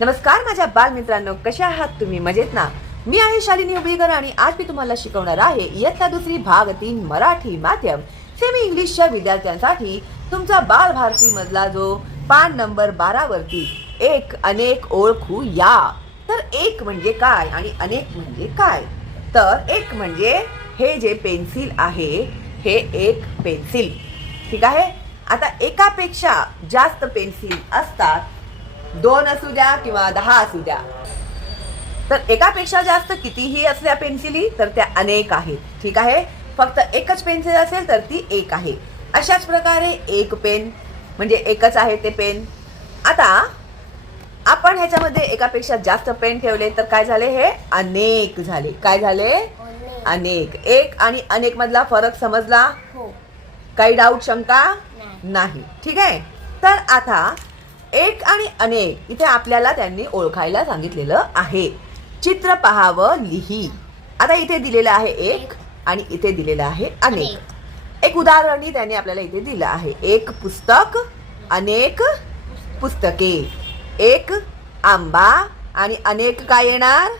नमस्कार माझ्या बालमित्रांनो कशा आहात तुम्ही? मजेत ना? मी आहे शालिनी उभीकर आणि आज मी तुम्हाला शिकवणार आहे इयत्ता दुसरी भाग तीन मराठी माध्यम. सेमी इंग्लिशच्या विद्यार्थ्यांसाठी तुमचा बाल भारती मधला जो पान नंबर बारा वरती एक अनेक ओळखू या. तर एक म्हणजे काय आणि अनेक म्हणजे काय? तर एक म्हणजे हे जे पेन्सिल आहे हे एक पेन्सिल. ठीक आहे? आता एकापेक्षा जास्त पेन्सिल असतात दोन असू द्या किंवा दहा असू द्या. तर एकापेक्षा जास्त कितीही असल्या पेन्सिली तर त्या अनेक आहेत. ठीक आहे? फक्त एकच पेन्सिल असेल तर ती एक आहे. अशाच प्रकारे एक पेन म्हणजे एकच आहे ते पेन. आता आपण ह्याच्यामध्ये एकापेक्षा जास्त पेन ठेवले तर काय झाले हे? अनेक झाले. काय झाले? अनेक. एक आणि अनेक मधला फरक समजला? हो. काही डाऊट शंका? नाही. नाही. ठीक आहे? तर आता एक आणि अनेक इथे आपल्याला त्यांनी ओळखायला सांगितलेलं आहे. चित्र पहावं लिही. आता इथे दिलेलं आहे एक आणि इथे दिलेलं आहे अनेक. एक उदाहरणही त्यांनी आपल्याला इथे दिलं आहे. एक पुस्तक अनेक पुस्तके. एक आंबा आणि अनेक काय येणार?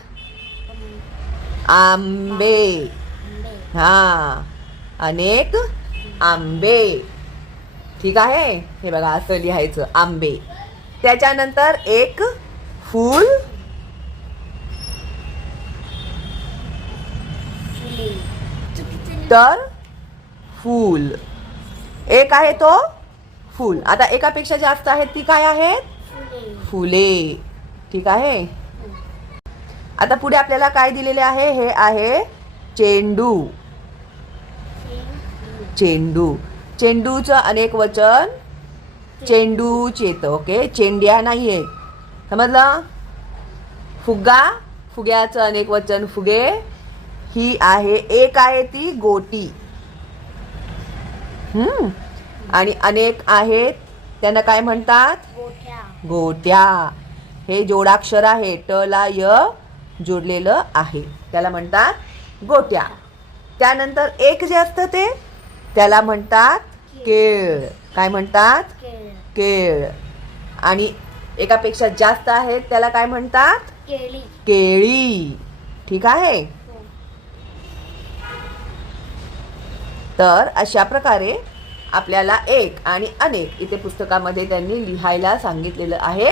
आंबे. हा. अनेक आंबे. ठीक आहे? हे बघा असं लिहायचं आंबे. त्याच्यानंतर एक फूल. तर फूल. एक आहे तो फूल. आता एकापेक्षा जास्त आहेत ती काय आहेत? फुले. ठीक आहे? आता पुढे आपल्याला काय दिलेले आहे? हे आहे चेंडू. चेंडू. चेंडूचं अनेक वचन चेंडूच येतं ओके चेंड्या नाही आहे समजलं? फुगा फुग्याचं अनेक वचन फुगे ही आहे एक आहे ती गोटी. हम्म. आणि अनेक आहेत त्यांना काय म्हणतात? गोट्या. हे जोडाक्षर आहे ट ला य जोडलेलं आहे. त्याला म्हणतात गोट्या. त्यानंतर एक जे असतं ते त्याला म्हणतात केळ. काय म्हणतात? केळ आणि एकापेक्षा जास्त आहेत त्याला काय म्हणतात? केळी. केळी. ठीक आहे? हो. तर अशा प्रकारे आपल्याला एक आणि अनेक इथे पुस्तकामध्ये त्यांनी लिहायला सांगितलेलं आहे.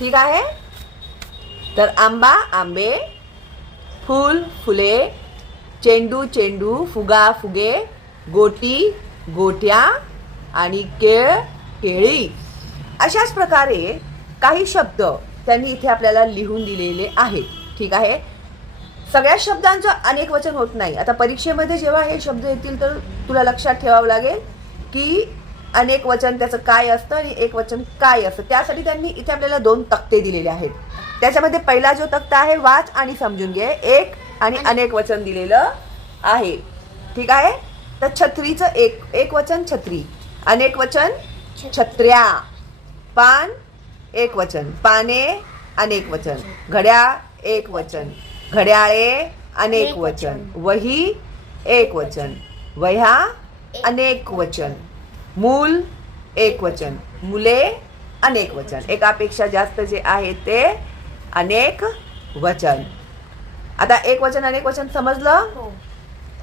ठीक आहे? तर आंबा आंबे फूल फुले चेंडू चेंडू फुगा फुगे गोटी गोट्या आणि केळ केळी. अशाच प्रकारे काही शब्द त्यांनी इथे आपल्याला लिहून दिलेले आहेत. ठीक आहे? सगळ्या शब्दांचं अनेक वचन होत नाही. आता परीक्षेमध्ये जेव्हा हे शब्द येतील तर तुला लक्षात ठेवावं लागेल की अनेक वचन त्याचं काय असतं आणि एक वचन काय असतं. त्यासाठी त्यांनी इथे आपल्याला दोन तक्ते दिलेले आहेत. त्याच्यामध्ये पहिला जो तक्ता आहे वाच आणि समजून घे. एक आणि अनेक वचन दिलेलं आहे. ठीक आहे? तर छत्रीचं एक एक वचन छत्री. अनेक वचन छत्र्या. पान एक वचन. पाने अनेक वचन. घड्याळ एक वचन. घड्याळे अनेक वचन. वही एक वचन. वह्या अनेक वचन. मूल एक वचन. मुले अनेक वचन. एकापेक्षा जास्त जे आहे ते अनेक वचन. आता एक वचन अनेक वचन समजलं? हो.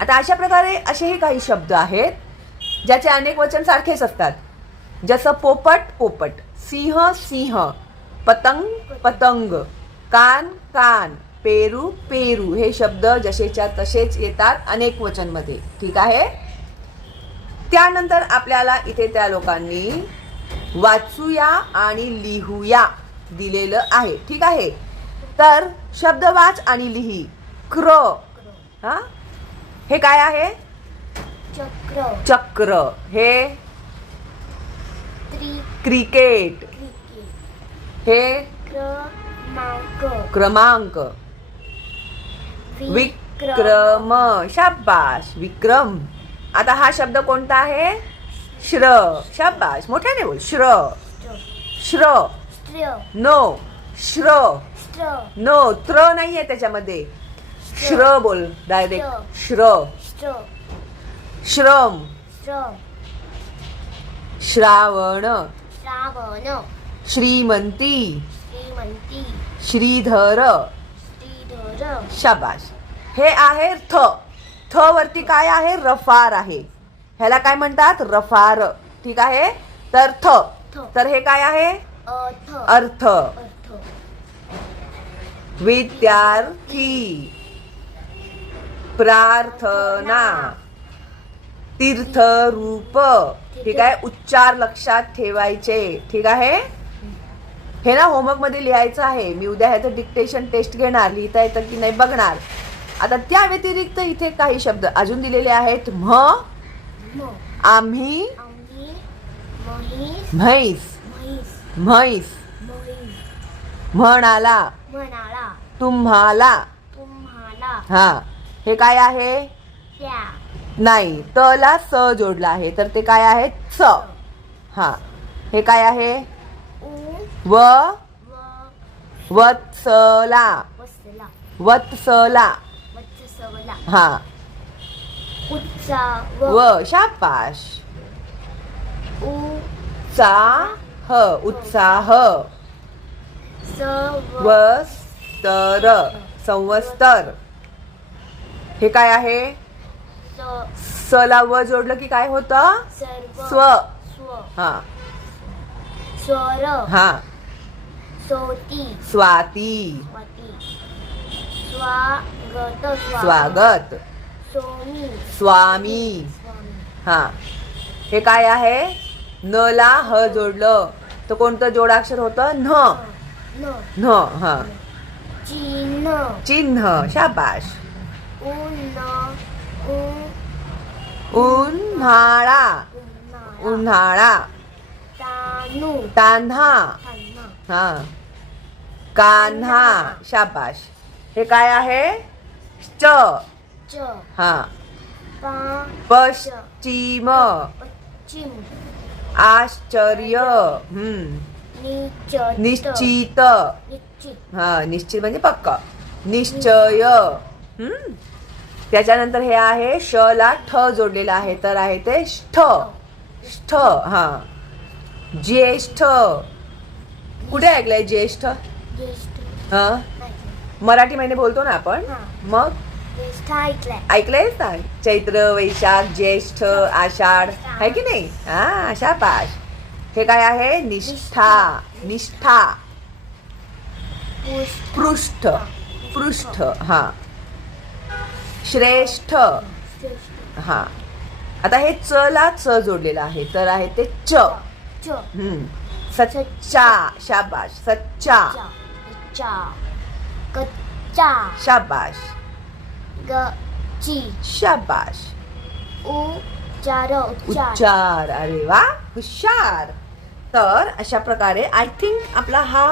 आता अशा प्रकारे असेही काही शब्द आहेत ज्याचे अनेक वचन सारखेच असतात. जसं पोपट पोपट. सिंह सिंह. पतंग पतंग. कान कान. पेरू पेरू. हे शब्द जसेच्या तसेच येतात अनेक वचनमध्ये. ठीक आहे? त्यानंतर आपल्याला इथे त्या लोकांनी वाचूया आणि लिहूया दिलेलं आहे. ठीक आहे? तर शब्द वाच आणि लिही. क्र हा? हे काय आहे? चक्र. चक्र. हे क्रिकेट. हे? क्रमांक. विक्रम. शाबाश विक्रम. आता हा शब्द कोणता आहे? श्र. शाबाश मोठ्याने बोल. श्र. श्र. नो. श्र. नो. त्र नाहीये त्याच्यामध्ये. श्र बोल. डायरेक्ट श्र. श्रम. श्रावण. श्रावण। श्रीमंती। श्रीमंती। श्रीधर। श्रीधर। शाबाश हे आहे थ. थ वरती काय आहे? रफार आहे. ह्याला काय म्हणतात? रफार. ठीक आहे? तर थ. तर हे काय आहे? अर्थ. विद्यार्थी. प्रार्थना. तीर्थरूप. ठीक आहे. उच्चार लक्षात ठेवायचे. ठीक आहे? हे ना होमवर्कमध्ये लिहायचं आहे. मी उद्या ह्याचं डिक्टेशन टेस्ट घेणार. लिहिता येतं की नाही बघणार. आता त्या व्यतिरिक्त इथे काही शब्द अजून दिलेले आहेत. म्ह म आम्ही म्हैस म्हैस म्हणाला तुम्हाला. हा. हे काय आहे? नाही तला स जोडला आहे. तर ते काय आहे? स. हा. हे काय आहे? व वत्सला. वत्सला. हा. उत्साह व ह उत्साह सव. व स्तर संवस्तर. हे काय आहे? स सला व जोडलं की काय होतं? स्व. स्व. हा. स्वर. हा. सोती स्वाती. स्वाती. स्वागत स्वागत. स्वामी. स्वामी. हा. हे काय आहे? न ला ह जोडलं. तर कोणतं जोडाक्षर होतं? न. न. हा. चिन्ह. चिन्ह. शाबाश. उन्हाळा. उन्हाळा. उन्हाळा. तानू तान्हा हा. कान्हा. शाबाश. हे काय आहे? च. हा. पश्चिम. आश्चर्य. निश्चित. हा निश्चित म्हणजे पक्का. निश्चय. हम्म. त्याच्यानंतर हे आहे श ला ठ जोडलेला आहे. तर आहे ते ष्ठ. ष्ठ हा. ज्येष्ठ. कुठे ऐकलंय ज्येष्ठ? हा. मराठी महिने बोलतो ना आपण. मग? ऐकलंय. ना चैत्र वैशाख ज्येष्ठ आषाढ आहे की नाही? हा आशा पाश हे काय आहे? निष्ठा. निष्ठा. पृष्ठ. पृष्ठ हा. श्रेष्ठ. हा. आता हे च ला च जोडलेलं आहे. तर आहे ते च. च. हम्म. सच्चा शाबाश. सच्चा. चा कच्चा. शाबाश. गची शाबाश. उच्चार उच्चार. उच्चार. अरे वा. हुशार. तर अशा प्रकारे आय थिंक आपला हा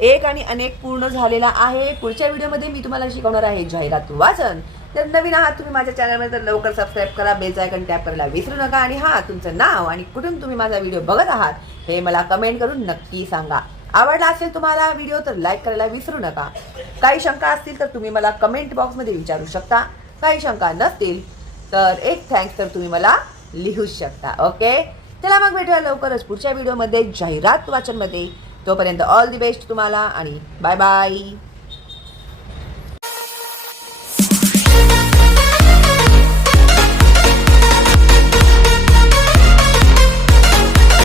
एक आणि अनेक पूर्ण झालेला आहे. पुढच्या व्हिडिओमध्ये मी तुम्हाला शिकवणार आहे जाहिरात वाचन. तर नवीन आहात तुम्ही माझ्या चॅनलमध्ये तर लवकर सबस्क्राईब करा बेल आयकन टॅप करायला विसरू नका. आणि हा तुमचं नाव आणि कुठून तुम्ही माझा व्हिडिओ बघत आहात हे मला कमेंट करून नक्की सांगा. आवडला असेल तुम्हाला व्हिडिओ तर लाईक करायला विसरू नका. काही शंका असतील तर तुम्ही मला कमेंट बॉक्समध्ये विचारू शकता. काही शंका नसतील तर एक थँक्स तर तुम्ही मला लिहू शकता. ओके चला मग भेटूया लवकरच पुढच्या व्हिडिओमध्ये जाहिरात वाचनमध्ये. तोपर्यंत ऑल दी बेस्ट तुम्हाला आणि बाय बाय